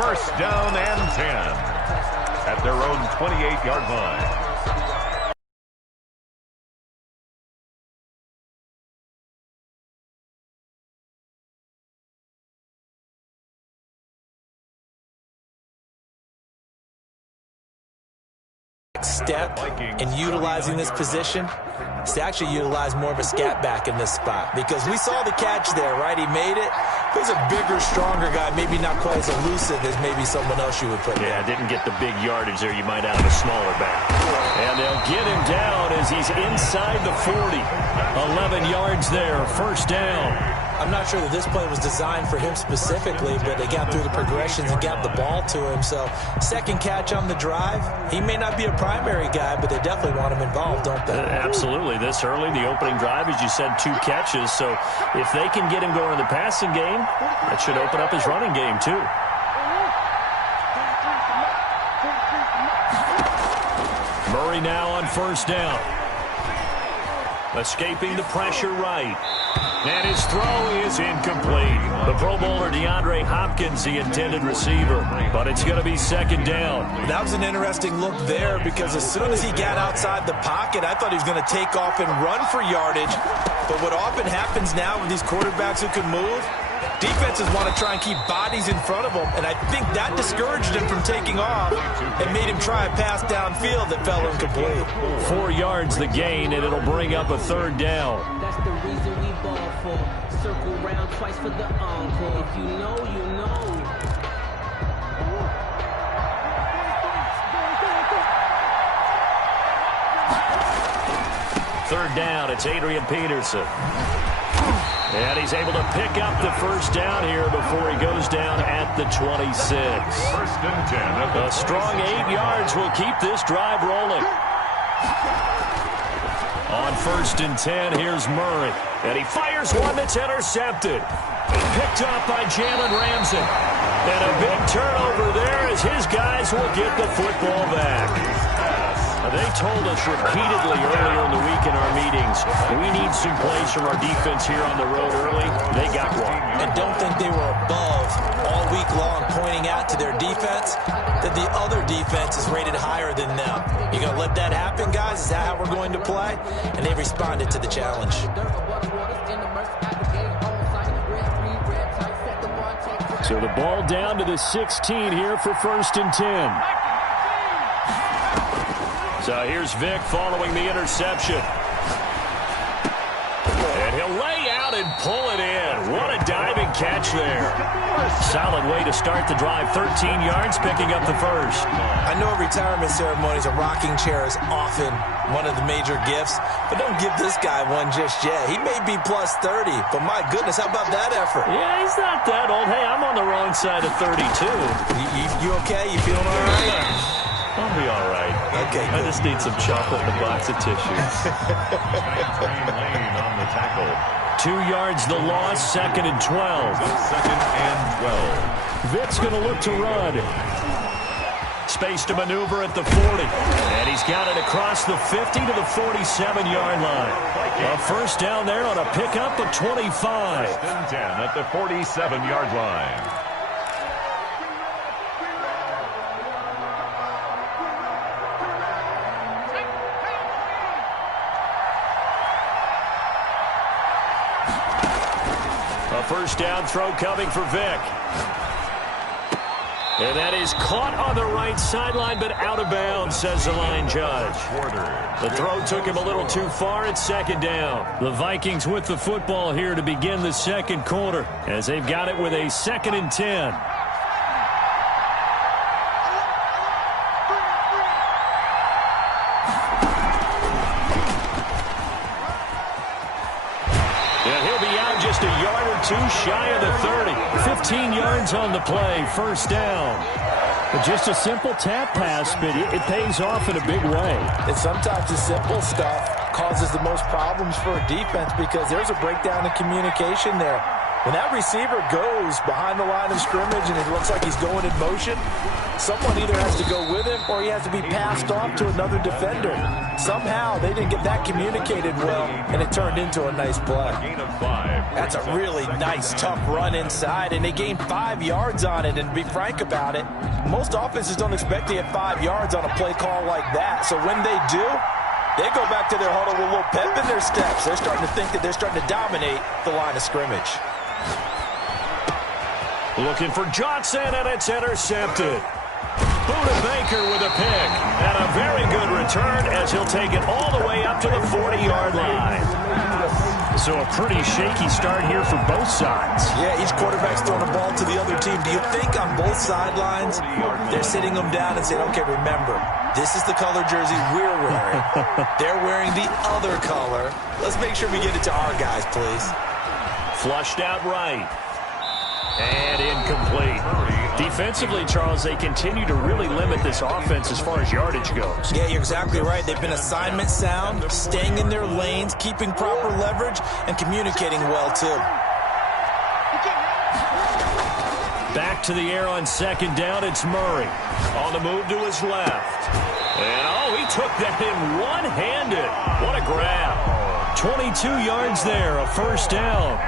first down and 10 at their own 28-yard line. Step and utilizing this position is to actually utilize more of a scat back in this spot, because we saw the catch there, right? He made it. There's a bigger, stronger guy, maybe not quite as elusive as maybe someone else you would put Yeah, didn't get the big yardage there you might out of a smaller back. And they'll get him down as he's inside the 40. 11 yards there, first down. I'm not sure that this play was designed for him specifically, but they got through the progressions and got the ball to him. So second catch on the drive. He may not be a primary guy, but they definitely want him involved, don't they? Absolutely. This early, the opening drive, as you said, 2 catches. So if they can get him going in the passing game, that should open up his running game too. Murray now on first down. Escaping the pressure right. And his throw is incomplete. The Pro Bowler DeAndre Hopkins, the intended receiver. But it's going to be second down. That was an interesting look there, because as soon as he got outside the pocket, I thought he was going to take off and run for yardage. But what often happens now with these quarterbacks who can move, defenses want to try and keep bodies in front of them, and I think that discouraged him from taking off and made him try a pass downfield that fell incomplete. 4 yards the gain, and it'll bring up a third down. That's the reason we ball for. Circle round twice for the encore. If you know, you know. Third down, it's Adrian Peterson. And he's able to pick up the first down here before he goes down at the 26. First and 10. A strong 8 yards will keep this drive rolling. On first and 10, here's Murray. And he fires one that's intercepted. Picked up by Jalen Ramsey. And a big turnover there as his guys will get the football back. They told us repeatedly earlier in the week in our meetings, we need some plays from our defense here on the road early. They got one. And don't think they were above all week long, pointing out to their defense that the other defense is rated higher than them. You going to let that happen, guys? Is that how we're going to play? And they responded to the challenge. So the ball down to the 16 here for first and 10. So here's Vic following the interception. And he'll lay out and pull it in. What a diving catch there. Solid way to start the drive. 13 yards, picking up the first. I know at retirement ceremonies, a rocking chair is often one of the major gifts, but don't give this guy one just yet. He may be plus 30, but my goodness, how about that effort? Yeah, he's not that old. Hey, I'm on the wrong side of 32. You okay? You feeling all right? I'll be all right. Okay, I just need some chocolate and a box of tissues. Lane on the tackle. 2 yards the loss, second and 12. Second and 12. Vic's going to look to run. Space to maneuver at the 40. And he's got it across the 50 to the 47-yard line. A first down there on a pickup of 25. First and 10 at the 47-yard line. First down throw coming for Vic. And that is caught on the right sideline, but out of bounds, says the line judge. The throw took him a little too far at second down. The Vikings with the football here to begin the second quarter, as they've got it with a second and 10. Just a yard or two shy of the 30. 15 yards on the play, first down. But just a simple tap pass, but it pays off in a big way. And sometimes the simple stuff causes the most problems for a defense, because there's a breakdown in communication there. When that receiver goes behind the line of scrimmage and it looks like he's going in motion, someone either has to go with him or he has to be passed off to another defender. Somehow they didn't get that communicated well, and it turned into a nice play. Gain of 5. That's a really nice, tough run inside, and they gained 5 yards on it. And to be frank about it, most offenses don't expect to get 5 yards on a play call like that. So when they do, they go back to their huddle with a little pep in their steps. They're starting to think that they're starting to dominate the line of scrimmage. Looking for Johnson, and it's intercepted. Buda Baker with a pick, and a very good return as he'll take it all the way up to the 40-yard line. So a pretty shaky start here for both sides. Yeah, each quarterback's throwing the ball to the other team. Do you think on both sidelines they're sitting them down and saying, okay, remember, this is the color jersey we're wearing. They're wearing the other color. Let's make sure we get it to our guys, please. Flushed out right. And incomplete. Defensively, Charles, they continue to really limit this offense as far as yardage goes. Yeah, you're exactly right. They've been assignment sound, staying in their lanes, keeping proper leverage, and communicating well, too. Back to the air on second down, it's Murray. On the move to his left. And, he took that in one-handed. What a grab. 22 yards there, a first down.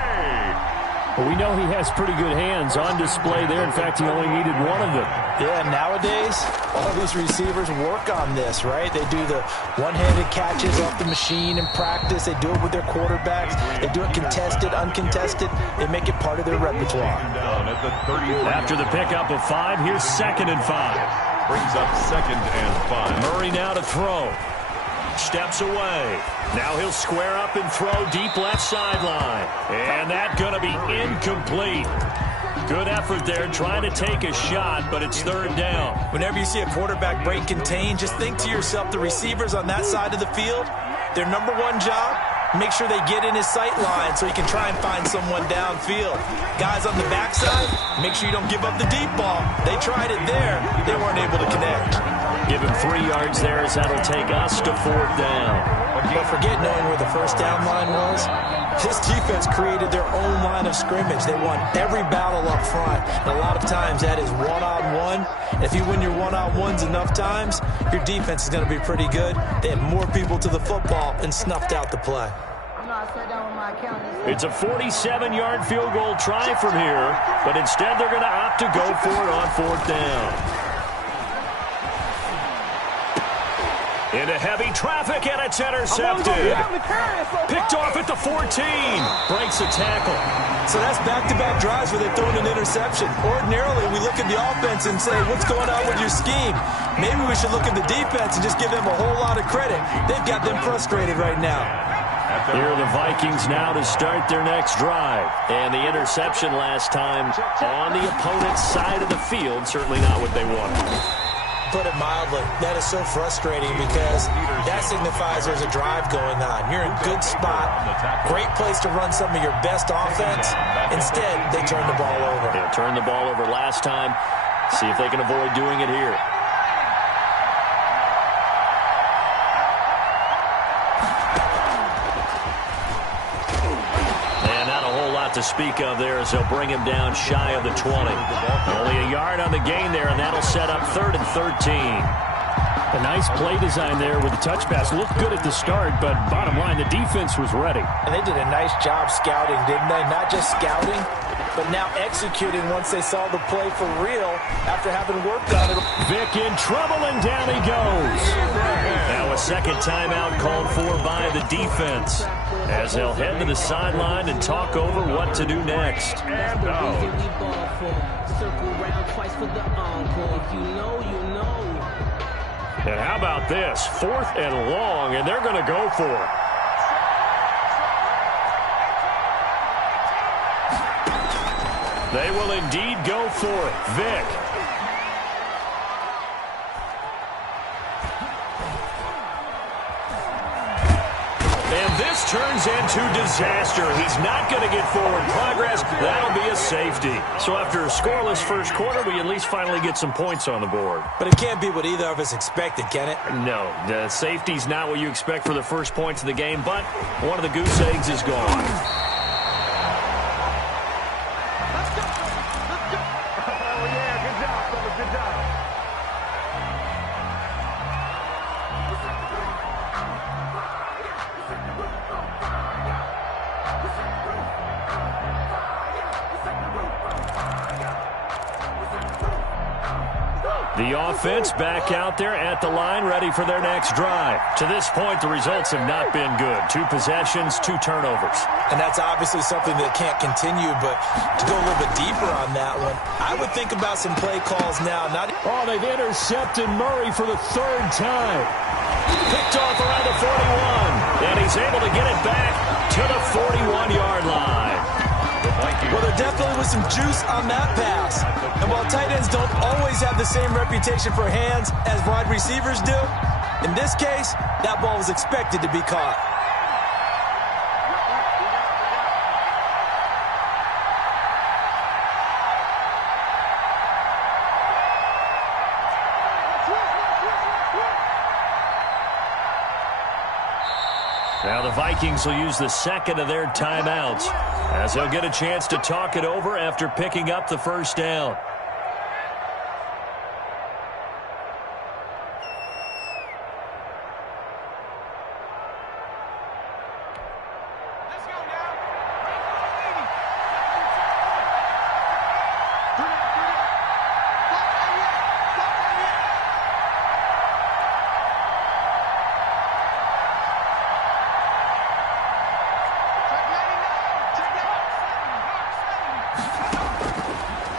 Well, we know he has pretty good hands on display there. In fact, he only needed one of them. Yeah, nowadays, all of these receivers work on this, right? They do the one-handed catches off the machine in practice. They do it with their quarterbacks. They do it contested, uncontested. They make it part of their repertoire. After the pickup of 5, here's 2nd and 5. Brings up 2nd and 5. Murray now to throw. Steps away. Now he'll square up and throw deep left sideline. And that's going to be incomplete. Good effort there trying to take a shot, but it's 3rd down. Whenever you see a quarterback break contain, just think to yourself, the receivers on that side of the field, their number one job, make sure they get in his sight line so he can try and find someone downfield. Guys on the backside, make sure you don't give up the deep ball. They tried it there. They weren't able to connect. Give him 3 yards there as that'll take us to 4th down. Don't forget knowing where the first down line was. This defense created their own line of scrimmage. They won every battle up front. And a lot of times that is one-on-one. If you win your one-on-ones enough times, your defense is going to be pretty good. They had more people to the football and snuffed out the play. It's a 47-yard field goal try from here, but instead they're going to opt to go for it on 4th down. Into heavy traffic, and it's intercepted. Picked off at the 14. Breaks a tackle. So that's back-to-back drives where they've thrown an interception. Ordinarily, we look at the offense and say, what's going on with your scheme? Maybe we should look at the defense and just give them a whole lot of credit. They've got them frustrated right now. Here are the Vikings now to start their next drive. And the interception last time on the opponent's side of the field, certainly not what they wanted. Put it mildly, that is so frustrating because that signifies there's a drive going on. You're in a good spot, great place to run some of your best offense. Instead, they turn the ball over. Yeah, turned the ball over last time. See if they can avoid doing it here. To speak of there as they'll bring him down shy of the 20. Only a yard on the gain there, and that'll set up 3rd and 13. A nice play design there with the touch pass. Looked good at the start, but bottom line, the defense was ready. And they did a nice job scouting, didn't they? Not just scouting, but now executing once they saw the play for real after having worked on it. Vic in trouble, and down he goes. Now a second timeout called for by the defense as they'll head to the sideline and talk over what to do next. And out. And how about this? 4th and long, and they're going to go for it. They will indeed go for it. Vic. And this turns into disaster. He's not going to get forward progress. That'll be a safety. So after a scoreless first quarter, we at least finally get some points on the board. But it can't be what either of us expected, can it? No, the safety's not what you expect for the first points of the game, but one of the goose eggs is gone. The offense back out there at the line, ready for their next drive. To this point, the results have not been good. 2 possessions, 2 turnovers. And that's obviously something that can't continue, but to go a little bit deeper on that one, I would think about some play calls now. Oh, they've intercepted Murray for the 3rd time. Picked off around the 41, and he's able to get it back to the 41-yard line. Well, there definitely was some juice on that pass. And while tight ends don't always have the same reputation for hands as wide receivers do, in this case, that ball was expected to be caught. Now the Vikings will use the 2nd of their timeouts as they'll get a chance to talk it over after picking up the 1st down.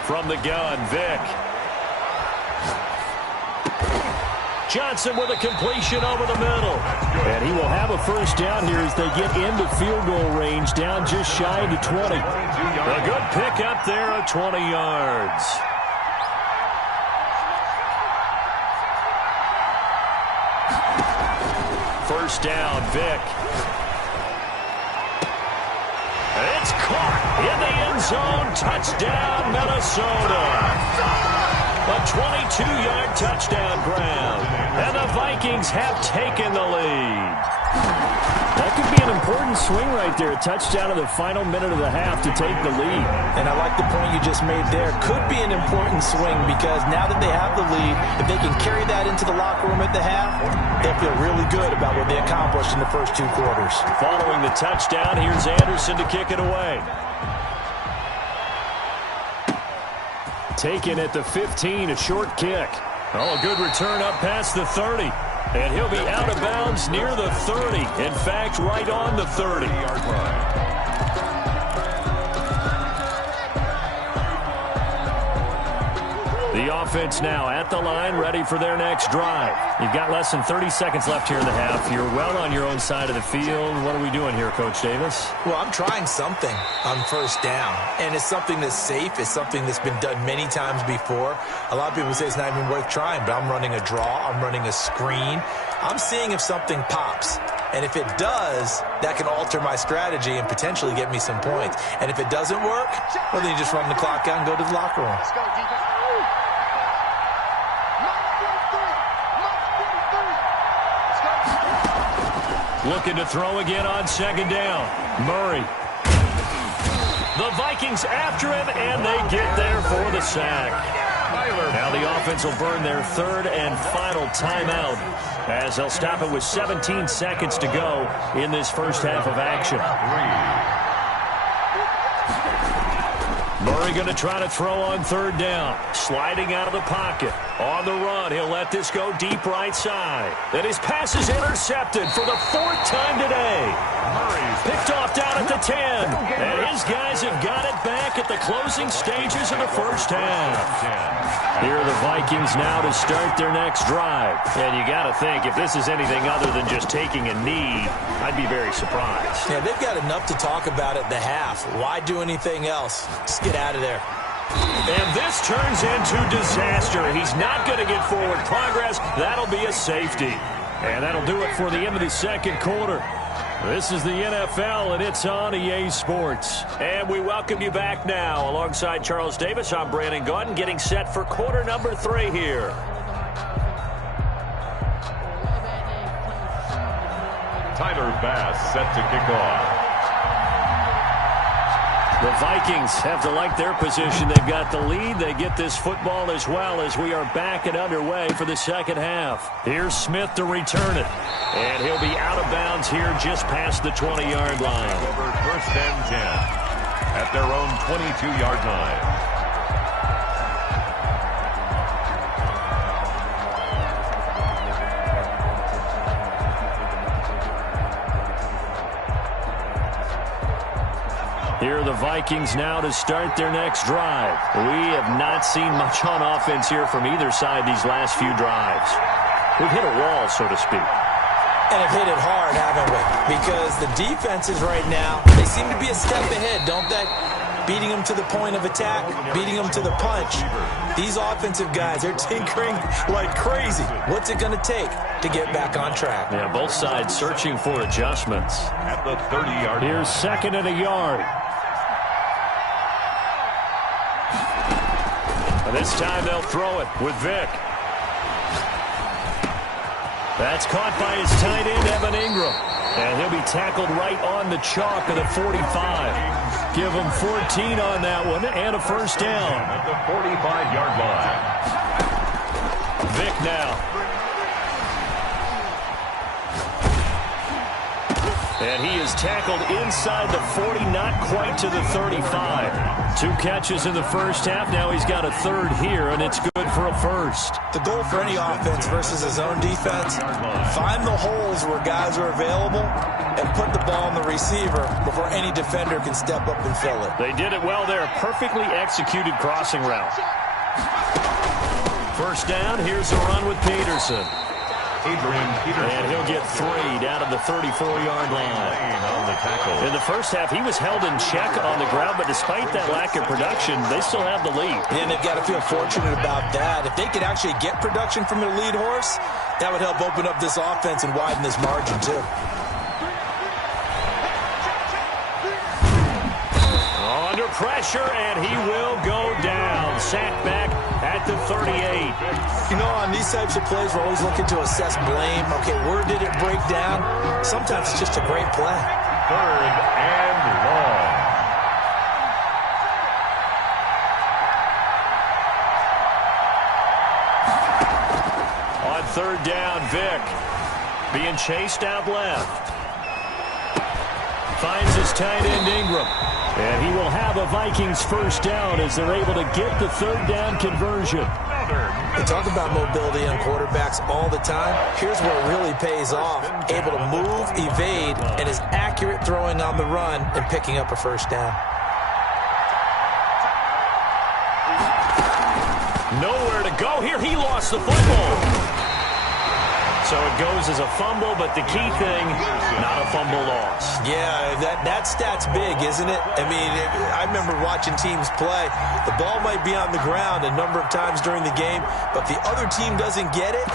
From the gun, Vick. Johnson with a completion over the middle. And he will have a 1st down here as they get into field goal range, down just shy of the 20. A good pick up there of 20 yards. First down, Vick. It's caught in the end zone. Touchdown, Minnesota. A 22-yard touchdown grab. And the Vikings have taken the lead. That could be an important swing right there. A touchdown in the final minute of the half to take the lead. And I like the point you just made there. Could be an important swing because now that they have the lead, if they can carry that into the locker room at the half, they'll feel really good about what they accomplished in the first 2 quarters. Following the touchdown, here's Anderson to kick it away. Taken at the 15, a short kick. Oh, a good return up past the 30. And he'll be out of bounds near the 30. In fact, right on the 30-yard line. The offense now at the line, ready for their next drive. You've got less than 30 seconds left here in the half. You're well on your own side of the field. What are we doing here, Coach Davis? Well, I'm trying something on 1st down, and it's something that's safe. It's something that's been done many times before. A lot of people say it's not even worth trying, but I'm running a draw. I'm running a screen. I'm seeing if something pops. And if it does, that can alter my strategy and potentially get me some points. And if it doesn't work, well, then you just run the clock out and go to the locker room. Let's go, defense. Looking to throw again on 2nd down. Murray. The Vikings after him, and they get there for the sack. Now the offense will burn their 3rd and final timeout as they'll stop it with 17 seconds to go in this first half of action. Murray going to try to throw on 3rd down. Sliding out of the pocket. On the run, he'll let this go deep right side. And his pass is intercepted for the 4th time today. Murray's picked off down at the 10. And his guys have got it back at the closing stages of the first half. Here are the Vikings now to start their next drive. And you got to think, if this is anything other than just taking a knee, I'd be very surprised. Yeah, they've got enough to talk about at the half. Why do anything else? Just get out of there. And this turns into disaster. He's not going to get forward progress. That'll be a safety. And that'll do it for the end of the 2nd quarter. This is the NFL, and it's on EA Sports. And we welcome you back now. Alongside Charles Davis, I'm Brandon Gaudin, getting set for quarter number 3 here. Tyler Bass set to kick off. The Vikings have to like their position. They've got the lead. They get this football as well as we are back and underway for the 2nd half. Here's Smith to return it. And he'll be out of bounds here just past the 20-yard line. Over 1st and 10 at their own 22-yard line. Here are the Vikings now to start their next drive. We have not seen much on offense here from either side these last few drives. We've hit a wall, so to speak. And have hit it hard, haven't we? Because the defenses right now, they seem to be a step ahead, don't they? Beating them to the point of attack, beating them to the punch. These offensive guys, they're tinkering like crazy. What's it going to take to get back on track? Yeah, both sides searching for adjustments. At the 30-yard line. Here's 2nd and a yard. And this time they'll throw it with Vick. That's caught by his tight end, Evan Ingram. And he'll be tackled right on the chalk of the 45. Give him 14 on that one and a first down. At the 45-yard line. Vick now. And he is tackled inside the 40, not quite to the 35. 2 catches in the first half. Now he's got a third here, and it's good for a first. The goal for any offense versus a zone defense, find the holes where guys are available and put the ball on the receiver before any defender can step up and fill it. They did it well there. Perfectly executed crossing route. First down. Here's a run with Peterson. And he'll get 3 down to the 34-yard line. On the tackle. In the first half, he was held in check on the ground, but despite that lack of production, they still have the lead. And they've got to feel fortunate about that. If they could actually get production from their lead horse, that would help open up this offense and widen this margin, too. Under pressure, and he will go down. Sacked back at the 38. You know, on these types of plays, we're always looking to assess blame. Okay, where did it break down? Sometimes it's just a great play. 3rd and long. On 3rd down, Vick being chased out left. Finds his tight end, Ingram. And he will have a Vikings first down as they're able to get the 3rd down conversion. They talk about mobility on quarterbacks all the time. Here's where it really pays off. Able to move, evade, and is accurate throwing on the run and picking up a first down. Nowhere to go here. He lost the football. So it goes as a fumble, but the key thing, not a fumble loss. Yeah, that stat's big, isn't it? I mean, I remember watching teams play. The ball might be on the ground a number of times during the game, but the other team doesn't get it.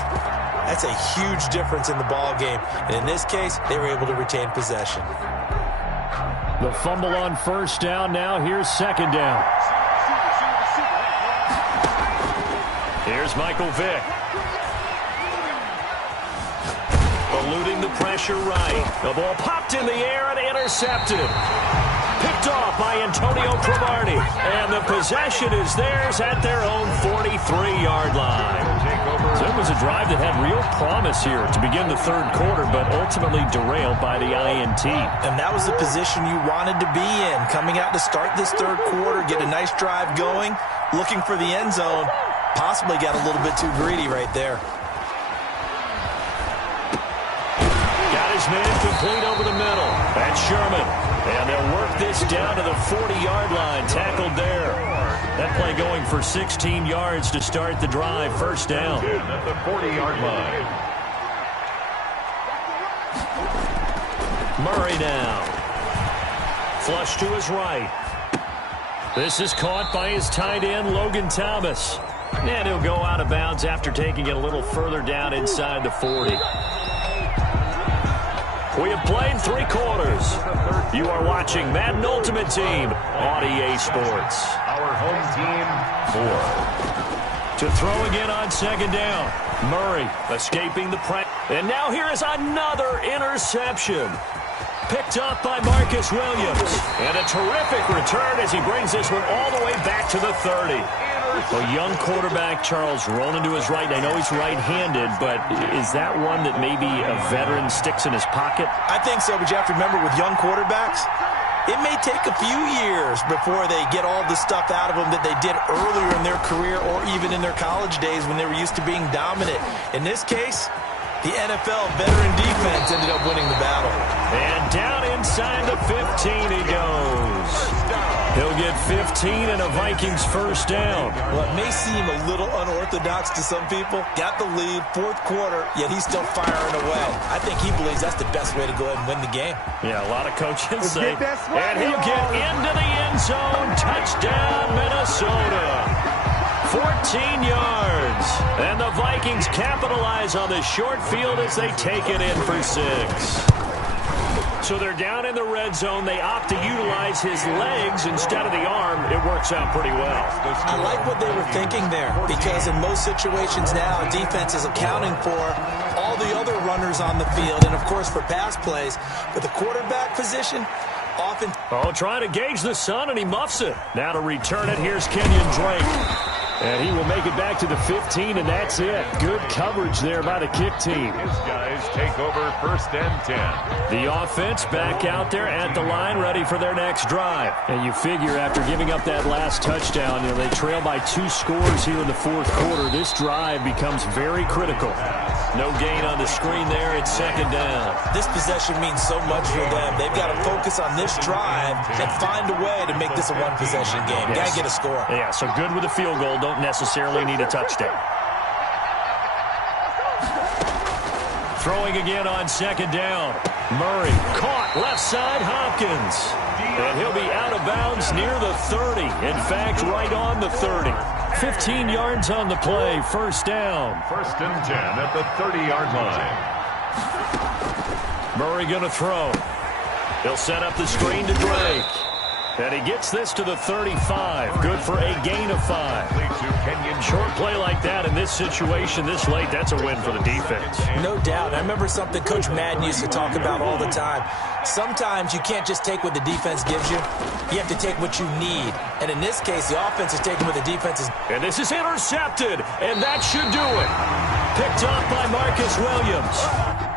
That's a huge difference in the ball game. And in this case, they were able to retain possession. The fumble on first down. Now here's 2nd down. Here's Michael Vick. Eluding the pressure right. The ball popped in the air and intercepted. Picked off by Antonio Cromartie. And the possession is theirs at their own 43-yard line. So it was a drive that had real promise here to begin the 3rd quarter, but ultimately derailed by the INT. And that was the position you wanted to be in. Coming out to start this 3rd quarter, get a nice drive going, looking for the end zone. Possibly got a little bit too greedy right there. Man complete over the middle. That's Sherman. And they'll work this down to the 40-yard line. Tackled there. That play going for 16 yards to start the drive. First down. At the 40-yard line. Murray now. Flush to his right. This is caught by his tight end, Logan Thomas. And he'll go out of bounds after taking it a little further down inside the 40. We have played 3 quarters. You are watching Madden Ultimate Team on EA Sports. Our home team, 4. To throw again on 2nd down. Murray escaping the pressure. And now here is another interception. Picked up by Marcus Williams. And a terrific return as he brings this one all the way back to the 30. A young quarterback, Charles, rolling to his right. I know he's right-handed, but is that one that maybe a veteran sticks in his pocket? I think so, but you have to remember with young quarterbacks, it may take a few years before they get all the stuff out of them that they did earlier in their career or even in their college days when they were used to being dominant. In this case, the NFL veteran defense ended up winning the battle. And down inside the 15 he goes. He'll get 15 and a Vikings first down. Well, it may seem a little unorthodox to some people. Got the lead, fourth quarter, yet he's still firing away. I think he believes that's the best way to go ahead and win the game. Yeah, a lot of coaches say, and he'll get into the end zone. Touchdown, Minnesota. 14 yards. And the Vikings capitalize on the short field as they take it in for 6. So they're down in the red zone. They opt to utilize his legs instead of the arm. It works out pretty well. I like what they were thinking there, because in most situations now, defense is accounting for all the other runners on the field and, of course, for pass plays. But the quarterback position often... Oh, trying to gauge the sun, and he muffs it. Now to return it, here's Kenyon Drake. And he will make it back to the 15, and that's it. Good coverage there by the kick team. His guys take over first and 10. The offense back out there at the line, ready for their next drive. And you figure after giving up that last touchdown, they trail by 2 scores here in the fourth quarter. This drive becomes very critical. No gain on the screen there. It's second down. This possession means so much for them. They've got to focus on this drive and find a way to make this a one-possession game. Got to get a score. Yeah, so good with a field goal. Don't necessarily need a touchdown. Throwing again on second down. Murray caught left side Hopkins. And he'll be out of bounds near the 30. In fact, right on the 30. 15 yards on the play. First down. First and 10 at the 30-yard line. Murray going to throw. He'll set up the screen to Drake. And he gets this to the 35. Good for a gain of 5. Short play like that in this situation this late, that's a win for the defense. No doubt. I remember something Coach Madden used to talk about all the time. Sometimes you can't just take what the defense gives you. You have to take what you need. And in this case, the offense is taking what the defense is. And this is intercepted. And that should do it. Picked off by Marcus Williams.